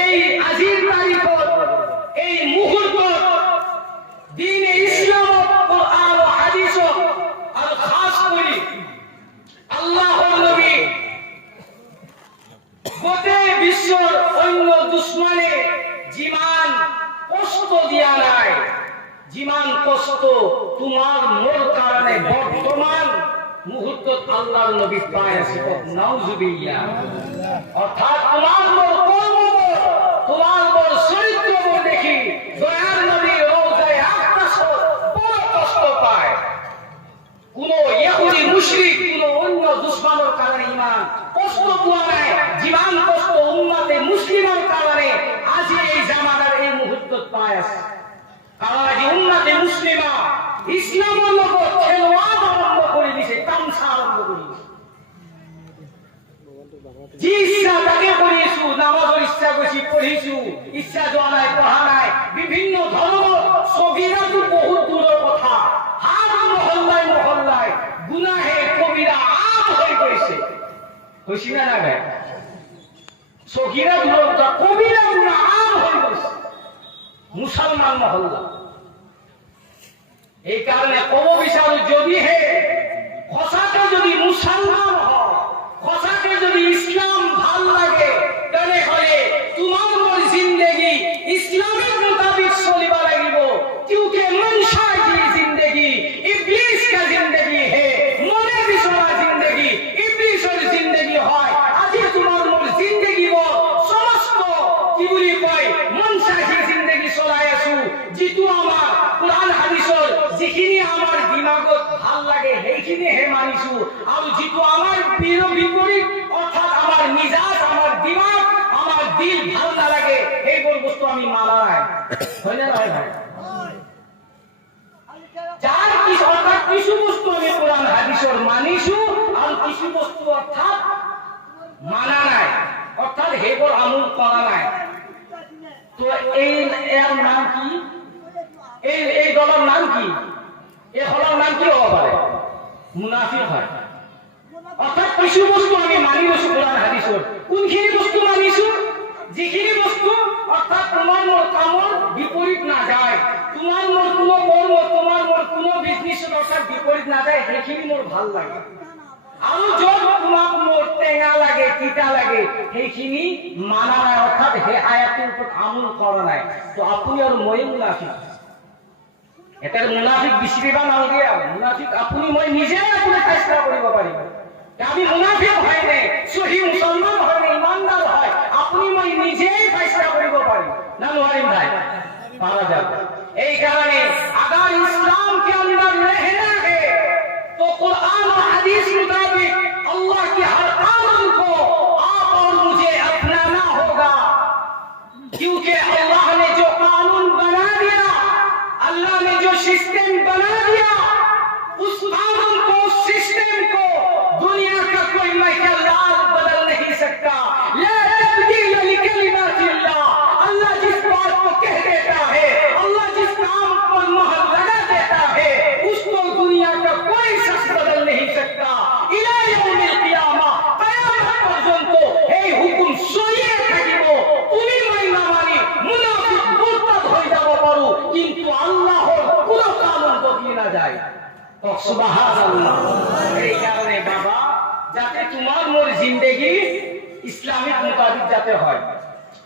এই আজির তারিখ এই মুহূর্ত দিন ইসলাম কোরআন ও হাদিস আর খাস করে আল্লাহর নবী গোটে বিশ্বর অন্য দুশ্মনে জিমান কষ্ট দিয়া নাই জিমান কষ্ট তোমার মোর কারণে বর্তমান মুহূর্ত আল্লাহর নবী পায় আছে নাউজুবিল্লাহ অর্থাৎ তোমার মোর কর্ম তোমার মোর চরিত্র দেখি দয়ার নবী রওজায় আকাশ বড় কষ্ট পায় কোন ইহুদি মুশরিক কোন অন্য দুশমনের কারণে ঈমান কষ্ট পায় নাই জীবন কষ্ট উম্মতে মুসলিমের কারণে আজ এই জামানার এই মুহূর্ত পায় আছে কারণ আজ উম্মতে মুসলিমা ইসলামের লগত খেলোয়াড় আরম্ভ করে দিয়েছে তামসা আরম্ভ করে দিয়েছে জি ইচ্ছা তাকে পড়িয়েছু নামাজের ইচ্ছা করছি পড়িছু ইচ্ছা দেওয়া নাই পড়া নাই বিভিন্ন ধর্ম সগীরা তো বহুত দূরের কথা হার মহল্লায় মহল্লায় গুনাহে কবিরা আম হয়ে গেছে হইছি না না ভাই সগীরা দূরের কথা কবিরা গুনাহ আম হয়ে গেছে মুসলমান মহল্লা এই কারণে কব বিচার যদি হে খসাকে যদি মুসলমান হয় খসাকে যদি ইসলাম ভাল লাগে তাহলে হলে তোমার মোর জিন্দেগি ইসলামের মোতাবিক চলিবা লাগিব क्योंकि मनशा की जिंदगी इब्लिस का जिंदगी है मने बिसरा जिंदगी इब्लिसर जिंदगी হয় আজি তোমার মোর জিন্দেগি ব সমস্ত কি বলি কয় मनशा की जिंदगी চলাই আছো যেটো আমার কুরআন হাদিসৰ যিখিনি আমাৰ দিমাগত ভাল লাগে সেইখিনি হে মানিছো আৰু যেটো আমাৰ বিপরীত অর্থাৎ আমার মিজাজ আমার দিমাগ আমার দিল ভাল না লাগে এইবোৰ বস্তু আমি মানা নাই হয় না ভাই যার কি অর্থাৎ কিছু বস্তু আমি কোরআন হাদিসের মানিছো আর কিছু বস্তু অর্থাৎ মানা নাই অর্থাৎ হেবর আমল করা নাই তো এই এর নাম কি এই দলের নাম কি এই হলার নাম কি হওয়া পারে মুনাফিক হয় অর্থাৎ কিছু বস্তু আমি মানি লৈছো কোরআন হাদিসের কোনখিনি বস্তু মানিছো যিখিনি বস্তু অর্থাৎ তোমার মোর কামর বিপরীত না যায় তোমার মোর কোনো কর্ম তোমার মোর কোনো বিজনেস অর্থাৎ বিপরীত না যায় সেইখিনি মোর ভাল লাগে আৰু যত তোমাক মোর টেঙা লাগে তিতা লাগে সেইখিনি মানা নাই অর্থাৎ হে আয়াতের উপর আমল করা নাই তো আপনি আর মই মুনাফিক এটার মুনাফিক বিচৰিবা নালাগে মুনাফিক আপনি মই নিজে আপনি চেষ্টা কৰিব পাৰিব আমি মুনাফিক হয় নাই সহি মুসলমান হয় নাই ইমানদার হয় আপনি মই নিজেই ফয়সলা কৰিব পারি না নোৱাৰিম ভাই পারা যাবে এই কারণে अगर इस्लाम के अंदर रहना है तो कुरान और हदीस मुताबिक अल्लाह के हर कानून को आप और मुझे अपनाना होगा क्योंकि अल्लाह ने जो कानून बना दिया अल्लाह ने जो सिस्टम बना दिया उस कानून को उस सिस्टम को दुनिया का कोई मैकेलाल बदल नहीं सकता ला तब्दील लिकलिमातिल्लाह अल्लाह जिस बात को कह देता है अल्लाह जिस काम पर मोहर लगा देता है उसको दुनिया का कोई शख्स बदल नहीं सकता इला यौमिल कियामा कियामत पर्यন্ত এই হুকুম সরিয়ে থাকিব তুমি মই না মানি মুনাফিক মুরতাদ হয়ে যাব পারো কিন্তু আল্লাহর কোন কানুন বদলে না যায় সুবহানাল্লাহ এই কারণে বাবা যাতে তোমার মোর জিন্দেগি ইসলামিক মোতাবিক যাতে হয়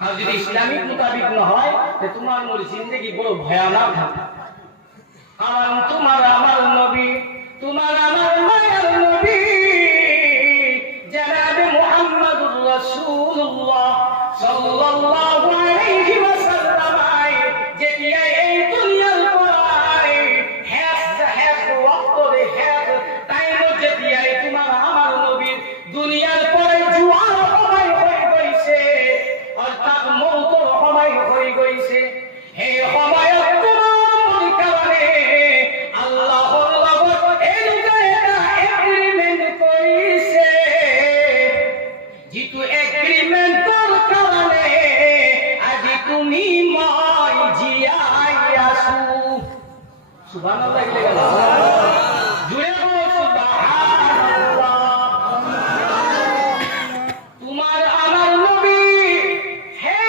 আর যদি ইসলামিক মোতাবিক না হয় তো তোমার মোর জিন্দেগি বড় ভয়ানক হবে আমার তোমার আমার নবী তোমার আমার মায়ের নবী জনাব মুহাম্মদুর রাসূলুল্লাহ সাল্লাল্লাহু আলাইহি ওয়াসাল্লাম যেতিয়া এই দুনিয়ার পরায় হ্যাঁ ওয়াক্ত দে হ্যাঁ টাইম যেতিয়া তোমার আমার নবীর দুনিয়ার পরে জুয়ার সময় হয়ে গইছে অর্থাৎ মৌতের সময় হয়ে গইছে হে সময়ত তোমার কারণে আল্লাহর লগত এটা এগ্রিমেন্ট কইছে যেটো এগ্রিমেন্টর কারণে আজি তুমি মই জিয়াই আসু সুবহানাল্লাহ জুড়ে বলো সুবহানাল্লাহ তোমার আমার নবী হে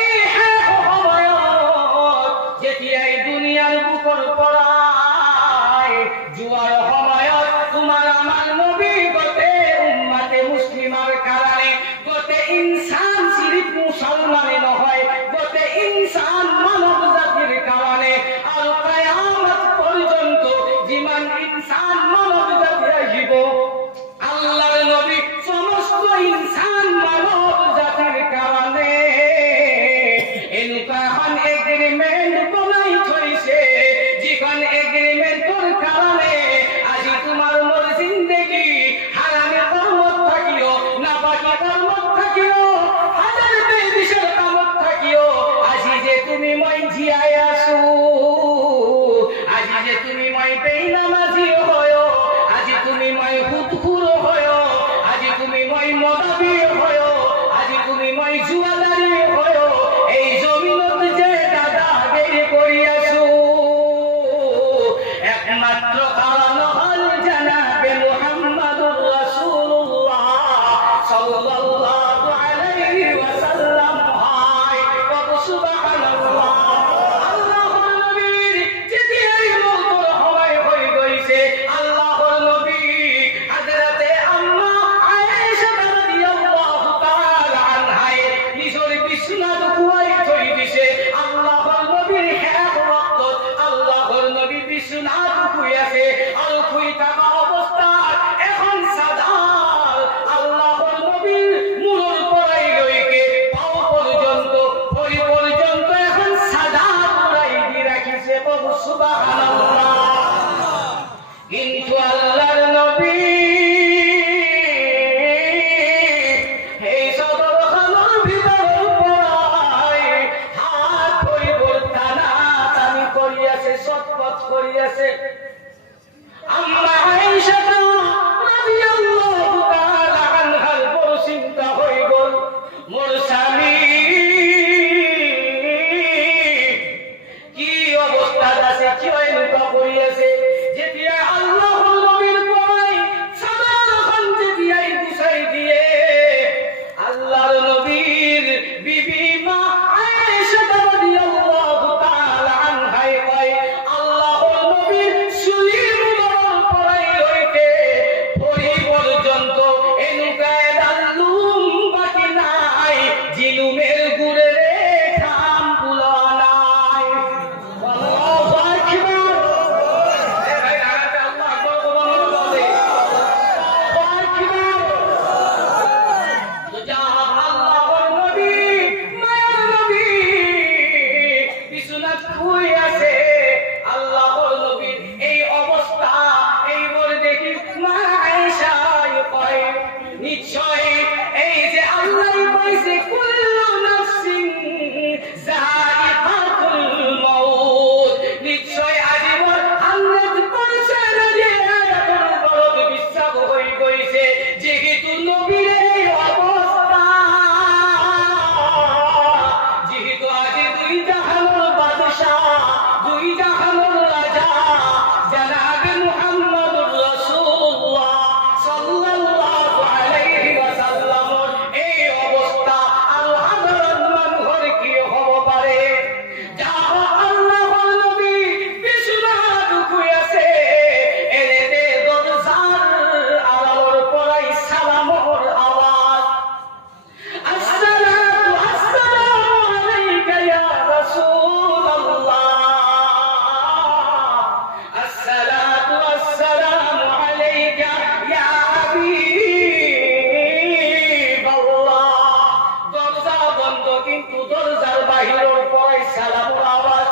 কিন্তু দরজার বাহিরের পরে সালামুর আওয়াজ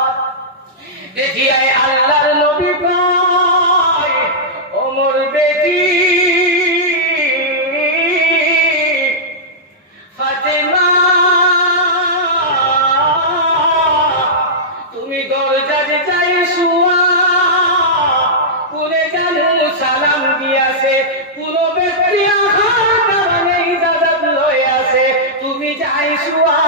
দেখিয়াই আল্লাহর নবী কয় ওমর বেটি ফাতেমা তুমি দরজাতে যাই শুয়া কোনে জানো সালাম দিয়াছে কোন ব্যক্তি আহার কারণে ইজাজত লই আছে তুমি যাই শুয়া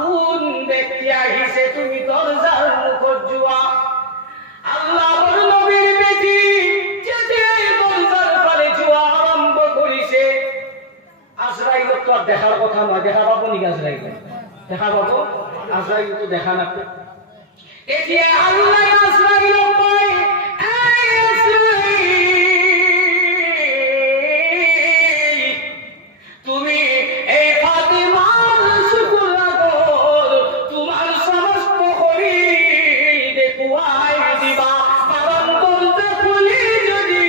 কোন ব্যক্তি আহিছে তুমি দরজার মুখ জুয়া আল্লাহর নবীর বেটি যেতে দরজার পারে জুয়া আরম্ভ করিছে আজরাইল তো দেখার কথা নয় দেখা পাবো নি আজরাইল দেখা পাবো আজরাইল তো দেখা না এতিয়া আল্লাহ আজরাইল কয় এই আজরাইল তুমি এই ফাতেমার শুকর লাগর তোমার সমস্ত শরীর দেখুয়াই দিবা কারণ বলতে খুলি যদি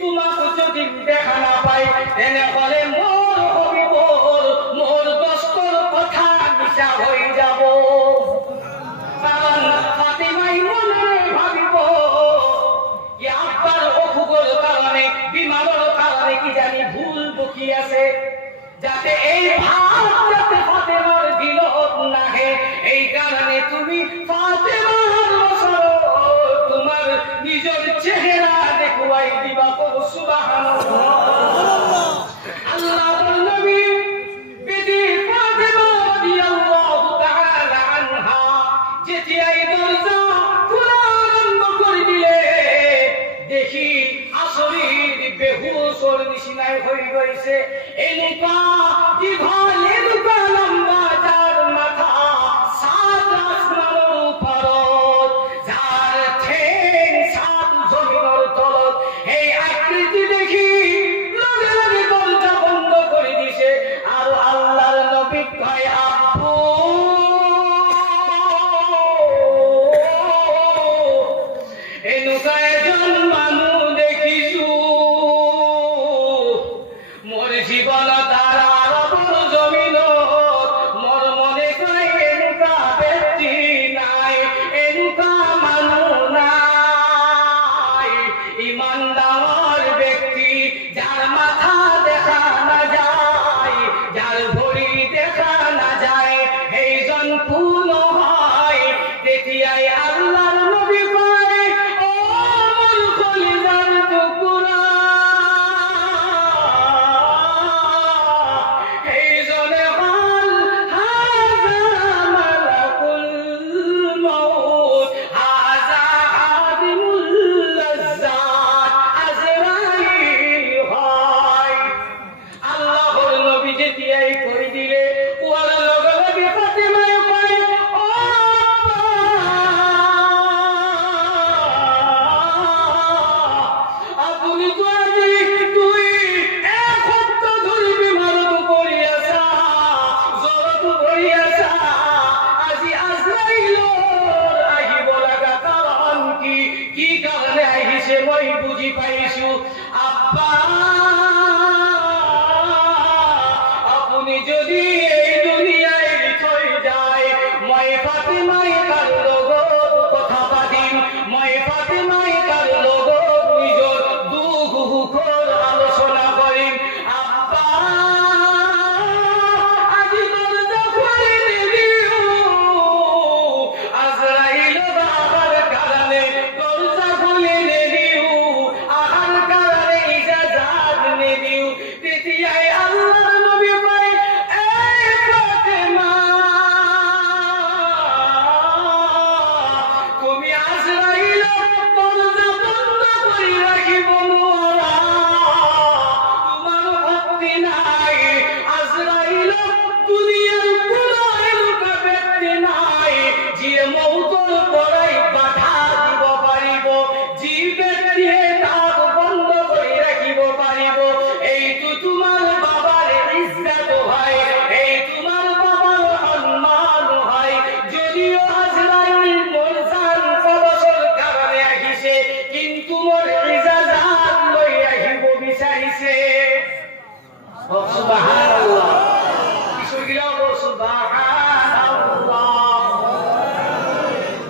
তোমাকে যদি দেখা না পাই তেনেহলে মোর হবিব মোর দস্তর কথা মিছা হয়ে যাব কারণ ফাতেমাই মনে ভাবিব আপনার অসুখের কারণে বিমারের কারণে কি জানি ভুল বকি আছে যাতে এই ভাব যাতে ফাতেমার দিলত নাহে এই কারণে তুমি ফাতেমার বছর তোমার নিজের চেহারা দেখুয়াই দিবা কবু সুবহানাল্লাহ আল্লাহর নবী বিবি ফাতেমা রাদিয়াল্লাহু তাআলা আনহা যেতিয়াই দরজা খোলা আরম্ভ করে দিলে দেখি আসরির বেহুশর নিশিনাই হয়ে গেছে এনুকা দীঘল এনুকা লম্বা যার মাথা সাত আসমানের উপরত যার ঠেং সাত জমিনের তলত এই আকৃতি দেখি লগে লগে দরজা বন্ধ করে দিছে আর আল্লাহর নবী কয় আব্বু এনুকা একজন মানুষ দেখিছু মোর জীবন তারা সুবহানাল্লাহ।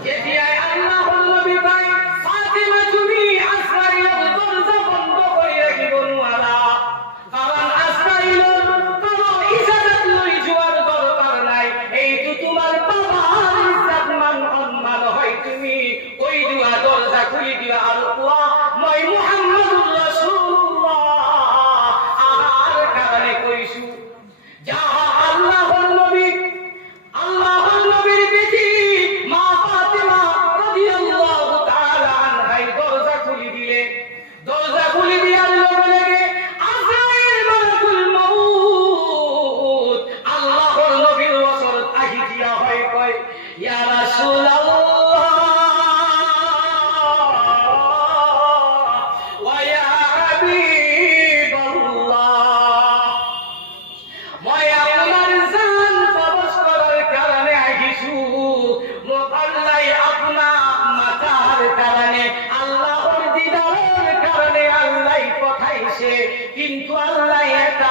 যেদিয়ায় আল্লাহর নবী ভাই ফাতিমা তুমি আজরাইলের দরজা বন্ধ করে রাখিব নোয়ারা, কারণ আজরাইলের কোনো ইজাজত লই যাওয়ার দরকার নাই। এই তো তোমার বাবার ইজ্জত মান সম্মান হয়, তুমি ওই দুয়া দরজা খুলি দিও আর কোয়া মই মুহাম্মদুর রাসূলুল্লাহ আর কারণে কইছু। যাহা আল্লাহর নবীর বেটি মা ফাতিমা রাদিয়াল্লাহু তাআলা আনহা দরজা খুলি দিলে, দরজা খুলি দেওয়ার লগে লগে আজরাইল মালাকুল মাউত আল্লাহর নবীর ওসরত আহি দিয়া হয় কয় ইয়া রাসূলুল্লাহ ওয়া ইয়া হাবিবাল্লাহ, মই আপনার জান কবজ করার কারণে আহিছু, মোকাল্লাই আপনা মাতার কারণে আল্লাহর দিদারের কারণে আল্লাহ পাঠাইছে। কিন্তু আল্লাহ এটা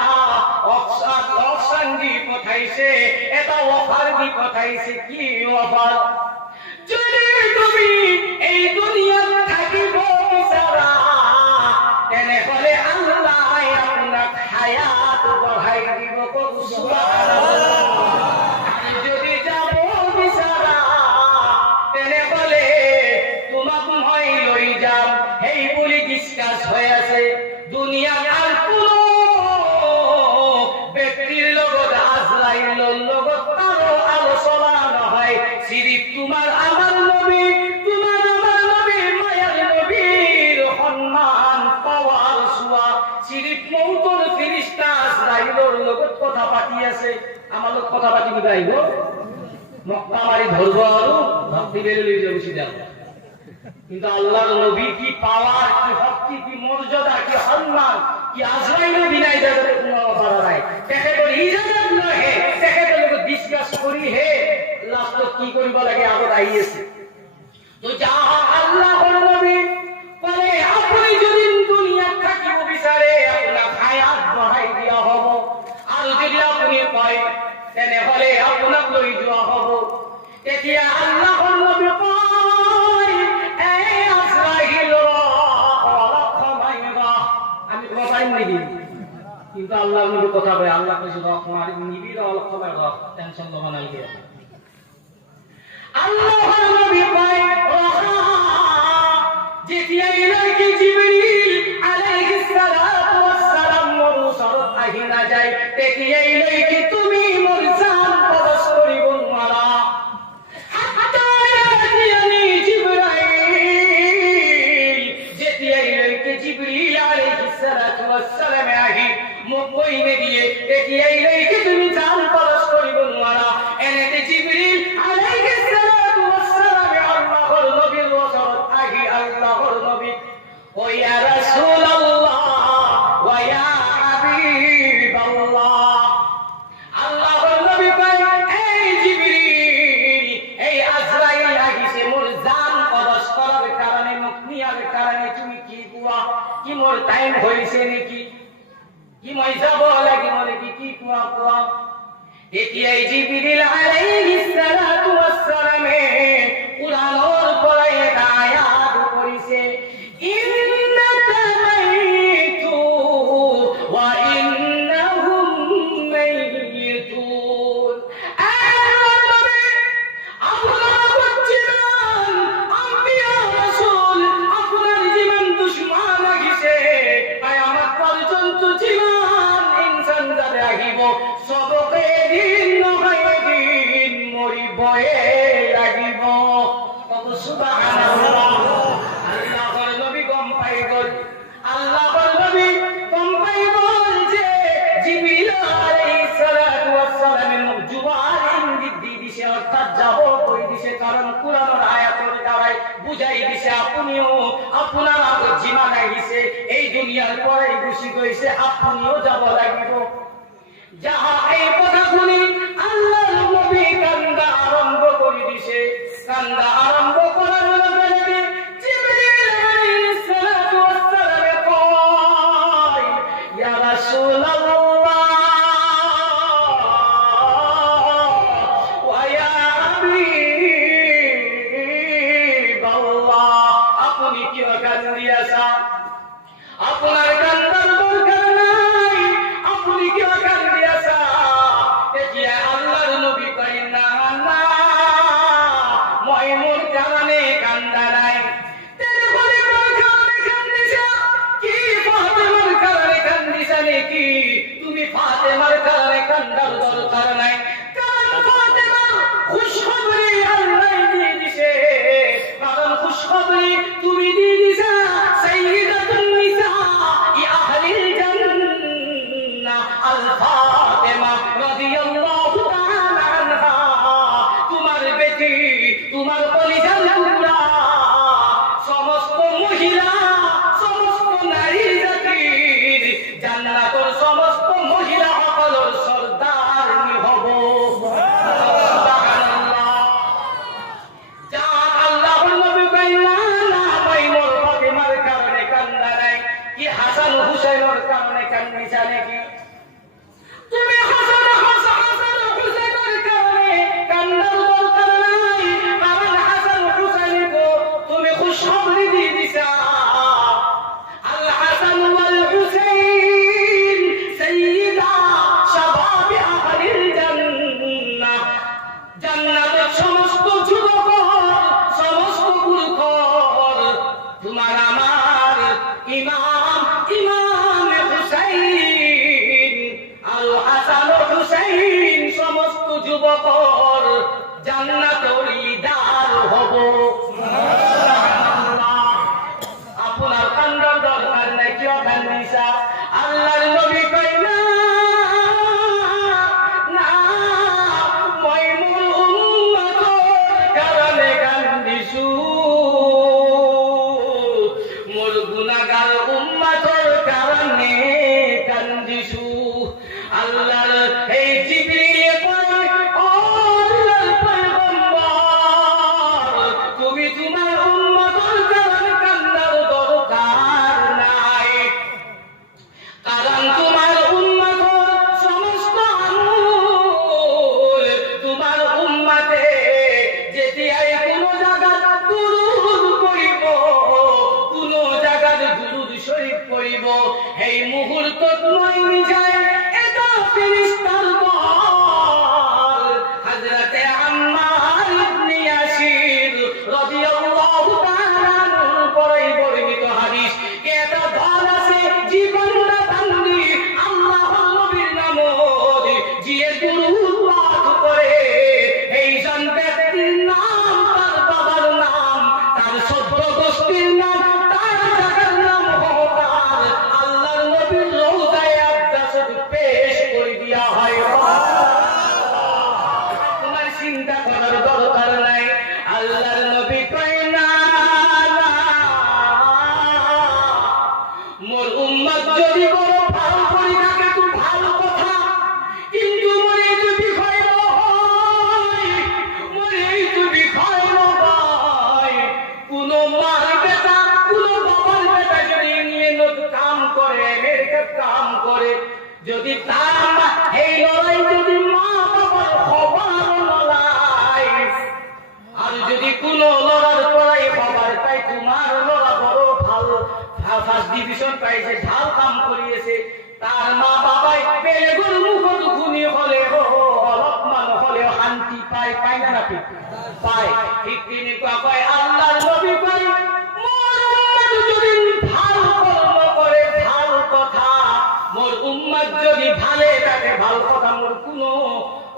অপশন দি পাঠাইছে, এটা অফার দি পাঠাইছে। কি অফার? যদি তুমি এই দুনিয়াত থাকিব বিচারা তেনেহলে আল্লাহ আপনাক হায়াত বঢ়াই দিব। সুবহানাল্লাহ। যদি যাব বিচারা তেনেহলে তোমাক মই লৈ যাম। এই বলি ডিসকাস হয়ে আছে। দুনিয়ার আর কোনো ব্যক্তির লগত আজরাইলের লগত কারো আলোচনা নহয়, সিরিফ তোমার আমার নবী, তোমার আমার নবী, মায়ার নবীর সম্মান পাওয়ার সুয়া সিরিফ মৌতর ফেরেশতা আজরাইলের লগত কথা পাতি আছে। আমার লোক কথা পাতি কি গাইব মক্কা মারি ধরব আর ভক্তি বেলে লই যাব সিধা। কিন্তু আল্লাহর নবী কি পাওয়ার, কি শক্তি, কি মর্যাদা, কি সম্মান, কি আজরাইলের বিনা ইজাজতে কোনো পারা নাই। তেখেতৰ ইজাজত নহে, তেখেতৰ লগত ডিসকাস কৰি হে লাষ্টত কি কৰিব লাগে আগত আহি আছে। তো যাহা আল্লাহর নবী বলে আপনি যদি দুনিয়াত থাকিব বিচাৰে আপোনাক হায়াত বঢ়াই দিয়া হ'ব, আৰু যদি আপুনি কয় তেনেহলে আপোনাক লৈ যোৱা হ'ব। তেতিয়া আল্লাহর নবী কয় এই আজরাইল অলক্ষ মাইরা আমি তোমার টাইম নিবি। কিন্তু আল্লাহর নবী কথা কয়, আল্লাহ কইছে রক মারি নিবি অলক্ষ মাইরা, টেনশন লবা নাই দিয়া। আল্লাহর নবী কয় যেতিয়া ইলাইহি জিবরিল আলাইহিস সালাতু ওয়াস সালাম মুরসালত আহি না যায়, তেতিয়া ইলাইহি তুমি মোর জান কবজ করিব মারা। হাত্তা ইয়াতিয়ানি জিবরাইল, যেতিয়া ইলাইহি জিবরিল আলাইহিস সালাতু ওয়াস সালাম আহি মোক কইনে দিয়ে, তেতিয়া ইলাইহি তুমি জান কবজ করিব মারা। এনেতে জিবরিল আলাইহিস সালাতু ওয়াস সালাম আল্লাহর নবীর ওসরত আহি আল্লাহর নবী ও ইয়া রাসূলুল্লাহ ওয়া ইয়া হাবিবাল্লাহ। আল্লাহর নবী কয় এই জিবরিল এই আজরাইল আহিছে মোর জান কবজ করার কারণে, মুখ নিয়ার কারণে। তুমি কি কুয়া কি মোর টাইম হইছে নাকি, কি মই যাব লাগি মনে কি কুয়া কুয়া। এতিয়াই জিবরিল আলাইহিস সালাতু ওয়াস সালামে কুরআনের পরে একটা আয়াত পড়িছে ইন্নাকা মাইতু ওয়া ইন্নাহুম মাইতুন। আপনারা বলছিলেন আম্বিয়া রাসূল আপনার জীবন দুশমন লাগিছে, কিয়ামত পর্যন্ত জীবন ইনসান যাবে আহিব সবকে দিন নহয় দিন মরিবয়ে লাগিব। কত সুবহানাল্লাহ। আল্লাহর নবী গম পাই গল, আল্লাহর নবী গম পাই গল যে জিবরিল আলাইহিস সালাতু ওয়াস সালামের মুখ জুবার ইঙ্গিত দিয়ে দিছে, অর্থাৎ যাব কই দিছে। কারণ কুরআনের আয়াতের দ্বারাই বুঝাই দিছে আপনিও আপনার আগত জীবন আহিছে, এই দুনিয়ার পরে বসি কইছে আপনিও যাব লাগিব। যাহা এই কথা শুনি আল্লাহর নবী কান্দা আরম্ভ করে দিছে। কান্দা আরম্ভ করার লগে লগে জিবরিল আলাইহিস সালাতু ওয়াস সালাম কয় ইয়া রাসূলুল্লাহ জান্নাতের সমস্ত যুবক, সমস্ত পুরুষ, তোমার আমার ইমাম হুসাইন আল হাসান হুসাইন সমস্ত যুবক জান্নাতের লিডার হব। আপনার কান্দার দরকার নাই, কি কান্দিসা? আল্লাহর নবী কই না এই মুহূর্ত তোমায় নিজায় এটা ফেরেশতার দল। হযরতে আম্মার ইবনে ইয়াসির রাদিয়াল্লাহু তাআলা আনহু পরে বর্ণিত হাদিস, এটা দল আছে জীবনটা বান্দি আল্লাহর নবীর নামত জিয়ে দুরূদ পাঠ করে। এই জন ব্যক্তির নাম, তার বাবার নাম, তার সদ্য গোষ্ঠীর নাম, তার জায়গার নাম হতার আল্লাহর নবীর রওজায় আকদাসে পেশ করে দেয়া হয়। তোমার চিন্তা করার দরকার নাই। আল্লাহর নবী কয় না মোর উম্মত যদি বড় ভালো করে থাকে তো ভালো কথা, কিন্তু মরে যদি হয় কোন মার বেটা, কোন বাবার বেটা যদি ইংল্যান্ড কাম করে, আমেরিকার কাম করে, যদি তার এই লড়াই যদি মা বাবার খবর লড়াই, আর যদি কোন লড়ার পড়াই খবর পাই তোমার লড়া বড় ভালো ফার্স্ট ডিভিশন পাইছে, ভালো কাম করিয়েছে, তার মা বাবাই পেলে গরু মুখ দুখুনি হলে অপমান হলে শান্তি পায়, পায় না নাকি? পায়। ঠিক তিনি কয় আল্লাহর নবী কয় মোর উম্মত যদি ভালো কর্ম করে, ভালো কথা, মোর উম্মত যদি ভালো থাকে, ভালো কথা, মোর কোনো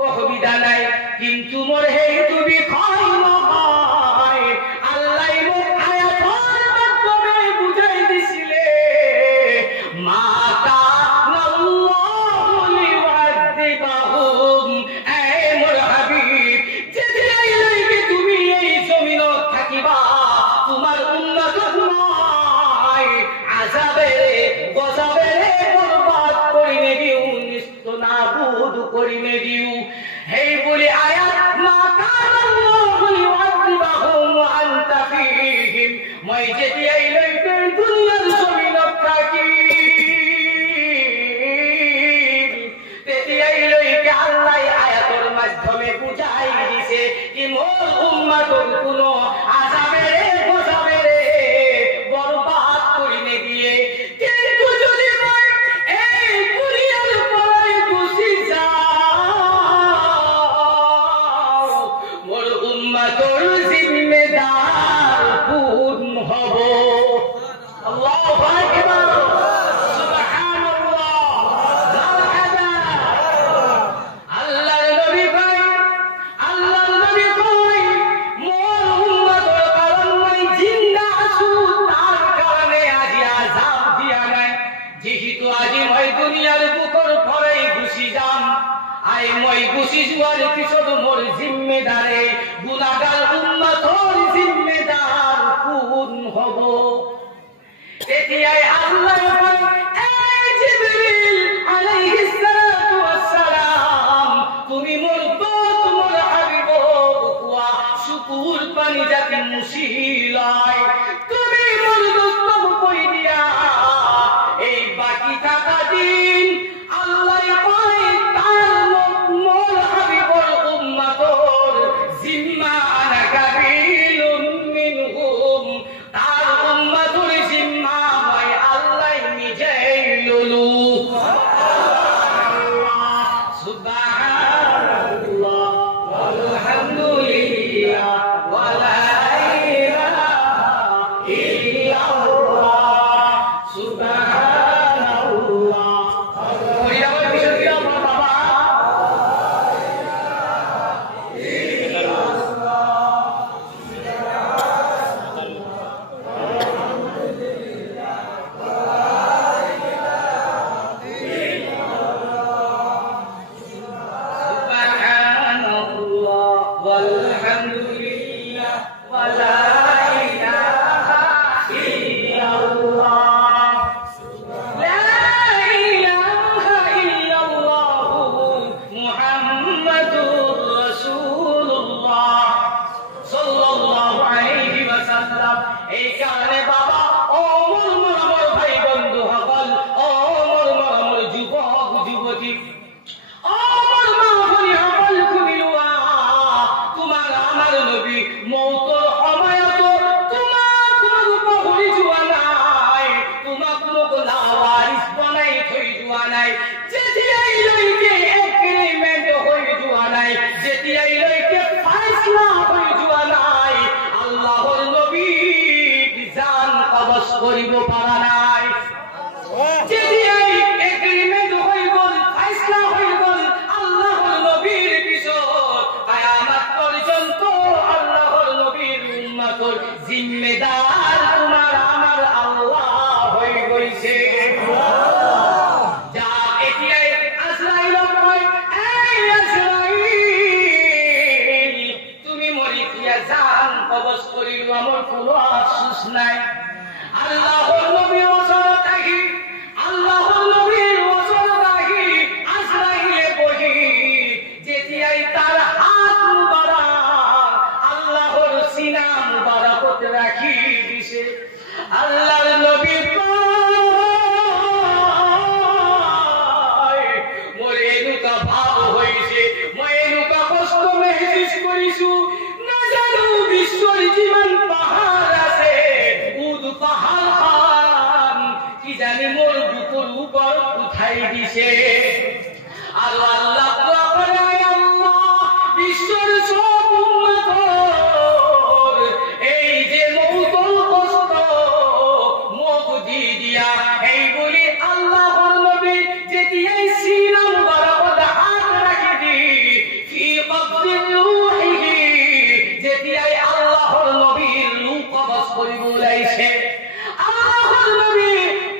অসুবিধা নাই। কিন্তু মোর হেই তুমি কয় নয়, আল্লাহ মোক আয়াতের মাধ্যমে বুঝাই দিছিলে মাতা নাল্লাহু লিওয়াযিবাহুম। এই মোর হাবিব, যেদিন তুমি এই জমিনত থাকিবা, তোমার উন্নত নয়, আযাবে গজবে বরবাদ করিনে দিও, নিস্ত নাবুদ করিনে দিও। হেই বলি আয়াত মা কানাল্লাহু লিওয়াযিবাহুম ওয়া আনতা ফীহিম, মই যেদি এই লইতে দুনিয়ার জমিনত থাকি, তেদি এই লইকে আল্লাহ আয়াতের মাধ্যমে বুঝাই দিছে কি মোর উম্মতর কোনো আযাবে গজবে বরবাদ করিনে দিয়ে। কিন্তু যদি মই এই দুনিয়ার পরে বসি যাও, মোর উম্মতর জিম্মেদার পূর্ণ হব। আল্লাহু আকবার, সুবহানাল্লাহ, মারহাবা। আল্লাহর নবী কয় মোর উম্মতর কারণ মই জিন্দা আছু, তার কারণে আজি আযাব দিয়া নাই। যেহেতু আজি মই দুনিয়ার বুকর পরে গুছি যাম, আই মই গুছি যাওয়ার পিছত মোর জিম্মেদারে গুনাহগার উম্মতর জিম্মেদার কোন হব? এতিয়াই আল্লাহ কয় এই জিবরিল আলাইহিস সালাতু ওয়াস সালাম, তুমি মোর দোস্ত, মোর হাবিব কুয়া শুকুর পানি যাতে মুশিলায়, তুমি মোর দোস্ত কই দিয়া এই বাকি থাকা দিন আল্লাহ কয় তার মোর হাবিবর উম্মতর জিম্মা আনা কাবিলুম মিনহুম, তার উম্মতর জিম্মা মই আল্লাহ নিজেই ললু। সুবহানাল্লাহ, সুবহানাল্লাহ, সাহস নাই। আল্লাহর নবী ওসরত আহি, আল্লাহর নবীর ওসরত আহি আজরাইলে বহি যেতিয়াই তার হাত মুবারক আল্লাহর সিনা মুবারকত রাখি দিছে। আল্লাহর নবী মোরে এনুকা ভাব হইছে, মই এনুকা কষ্ট মেহসুস কৰিছো, না জানো বিশ্বর জীবন পাহাড় আছে, উদ পাহাড় খান কি জানি মোর বুকুর উপর উঠাই দিছে। আর আল্লাহ দোয়া করে, আল্লাহ বিশ্বর সব উম্মতর এই যে মৌতল কষ্ট মুখ দিয়া এই বলি আল্লাহর নবী যেতিয়াই সিনা মুবারকত হাত রাখি দি ফি কবজি রূহিহি যেতিয়াই আল্লাহর নবীর রূহ কবজ করিব লাইছে। আল্লাহর নবী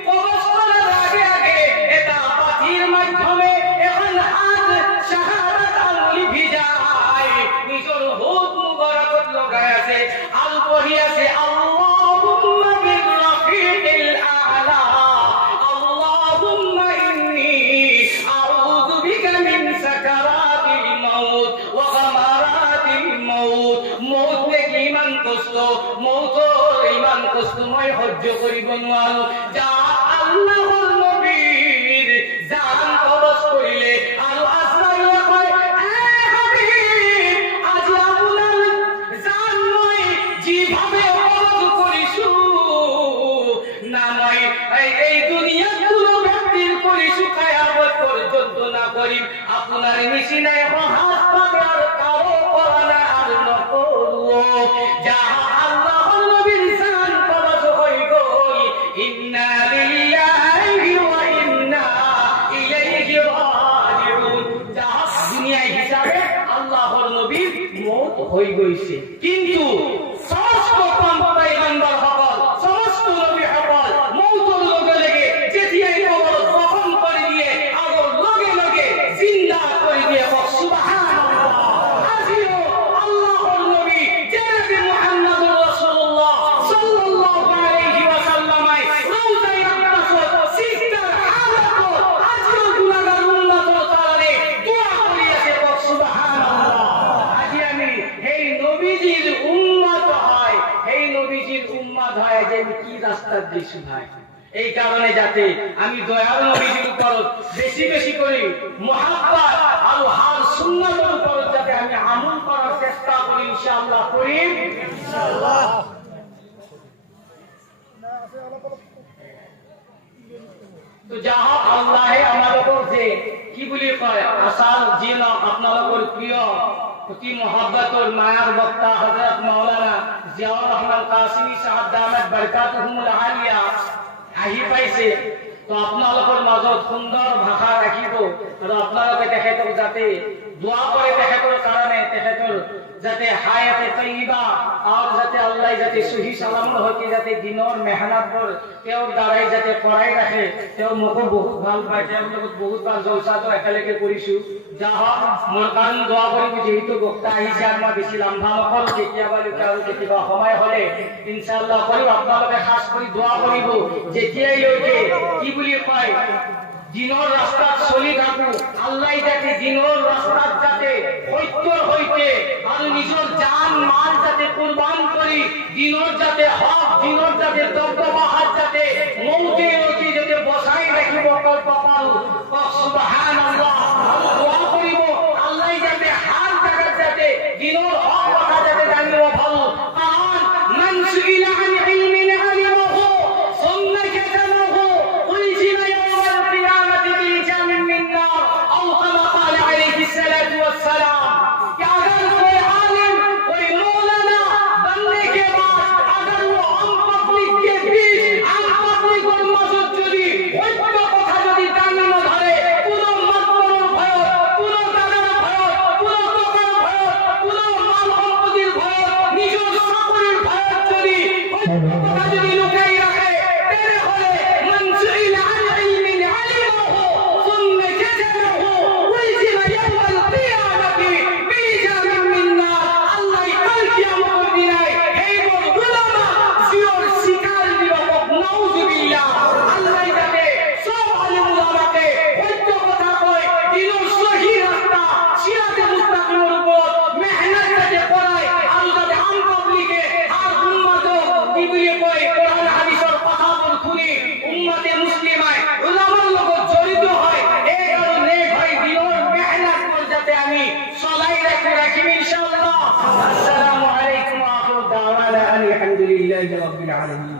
কবজ করার আগে আগে এটা পাথির মাধ্যমে এখন হাত শাহাদাত আঙ্গুলি ভিজায় নিজের হোত মুবারকত লগায় আছে আর পড়ি আছে আল্লাহুম্মা বির রাফিকিল আ'লা আল্লাহুম্মা ইন্নী আউযু বিকা মিন সাকারাতিল মাউত ওয়া গামারাতিল মাউত। মউত থেকে ইমান কষ্ট, মউতর ইমান কষ্ট মই সহ্য করিব নোৱাৰো। যা আল্লাহর নবীর জান কবজ করিলে আৰু আজরাইলে কয়, এ হাবিব আজি আপোনাৰ জান মই যেভাবে কবজ কৰিছো না মই এই দুনিয়াত কোনো ব্যক্তির কৰিছো কিয়ামত পর্যন্ত না করিম। আপনার নিচিনাই সহাজ পাবে আর কারো করা না আর নকরো। যাহা আল্লাহর নবীর জান কবজ হই গই, ইন্না লিল্লাহি ওয়া ইন্না ইলাইহি রাজিউন। যাহা দুনিয়ায় হিসাবে আল্লাহর নবীর মওত হই গইছে, কিন্তু সমস্ত পয়গম্বর সকল সমস্ত নবী সকল মওতর লগে লগে যেতিয়াই কবর দফন করে দিয়ে আগর লগে লগে জিন্দা করে দিয়ে সুবহানাল্লাহ। আজিও আল্লাহর নবী জনাবে মুহাম্মদুর রাসূলুল্লাহ সাল্লাল্লাহু আলাইহি ওয়াসাল্লাম রওজায়ে আকবাসত সিজদার হালাত আজিও গুনাহগার উম্মতর কারণে দোয়া করিয়াছে সুবহানাল্লাহ। আজি আমি এই নবীজির উম্মত হয়, এই নবীজির উম্মত হয় যে আমি কি রাস্তা দিছি ভাই। এই কারণে যাতে আমি দয়াল নবীজির উপর বেশি বেশি করি মুহাব্বত আর হার সুন্নাতের উপর যাতে আমি আমল করার চেষ্টা করি ইনশাআল্লাহ করি ইনশাআল্লাহ। তো যাহা আল্লাহে আমাদের যে কি বলি কয় আসাল জিন আপনাদের প্রিয় অতি মোহাব্বতর মায়ার বক্তা হযরত মাওলানা জিয়াউর রহমান কাসিমি সাহেব দামাত বরকাতুহুল আলিয়া আহি পাইছে। তো আপোনালোকৰ মাজত সুন্দৰ ভাষা ৰাখিব আৰু আপোনালোকে তেখেতক যাতে দোয়া করে তেখেতৰ কাৰণে তেখেতৰ যাতে হায়াতে তৈবা আৰু যাতে আল্লাহ যাতে সহি সালামত হতে যাতে দিনৰ মেহনতবোৰ তেওঁৰ দ্বাৰাই যাতে কৰাই ৰাখে। তেওঁ মোকো বহুত ভাল পায়, তেওঁৰ লগত বহুত ভাল জলসাটো একেলগে কৰিছো। যাহক মোৰ কাৰণে দোয়া কৰিব, যেহেতু বক্তা আহিছে আৰু মই বেছি লাম্ভা নকৰোঁ, কেতিয়াবা আৰু কেতিয়াবা সময় হলে ইনশাআল্লাহ কৰিম। আপোনালোকে খাস কৰি দোয়া কৰিব যেতিয়াই লৈকে কি বুলি কয় দিনৰ ৰাস্তাত চলি থাকো, আল্লাহ যাতে দিনৰ ৰাস্তাত যাতে সত্যৰ হৈতে আৰু নিজৰ জান মাল যাতে কুরবান কৰি দিনৰ যাতে হক দিনৰ যাতে দবদবাহাত যাতে মৌতে লৈকে যাতে বচাই ৰাখিব পাৰো সুবহানাল্লাহ। দোয়া কৰিব আল্লাহ যাতে হার জায়গা যাতে দিনৰ হক কথা যাতে জানিব পাৰো। কারণ মান সুইলা আন ইলমিন আলিমাহু সুন্নাহ কাতামাহু উলজিনা ইয়াউমাল কিয়ামাতি বিজামিন মিন নার আও কামা ক্বালা আলাইহি সাল্লাতু ওয়াস সালাম। कि अगर कोई आलिम कोई मौलाना बनने के बाद अगर वो आम पब्लिक के बीच आम पब्लिक और मजहब যদি ঐক্য কথা যদি টানি না ধরে, কোনো মতলব ভয় কোনো লিল্লাহি রাব্বিল আলামিন।